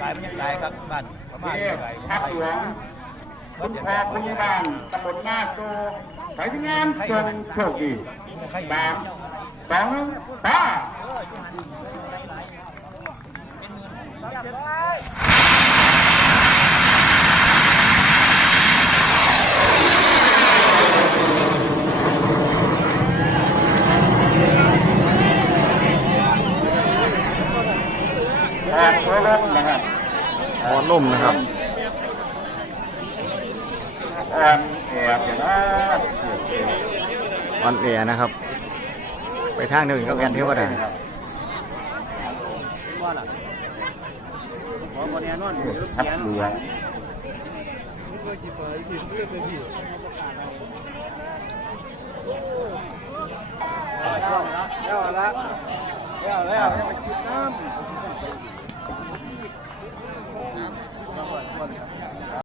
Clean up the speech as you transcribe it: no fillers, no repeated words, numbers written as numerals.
กายมันยังตายครับบ้านประมาณนี้ไป ทักหลวงคุณพ่อพยาบาลตำบลหน้าโตไปที่งานจนโชคดี3 2 1 หัวลมนะครับ หัวล่มนะครับ อ่อนแอเดี๋ยวนะ อ่อนแอนะครับ ไปทางเดินก็แอนเที่ยวก็ได้ ว่าล่ะขอคนแน่นอนอยู่ ทับหลวง แล้วยังไปคิดน้ำ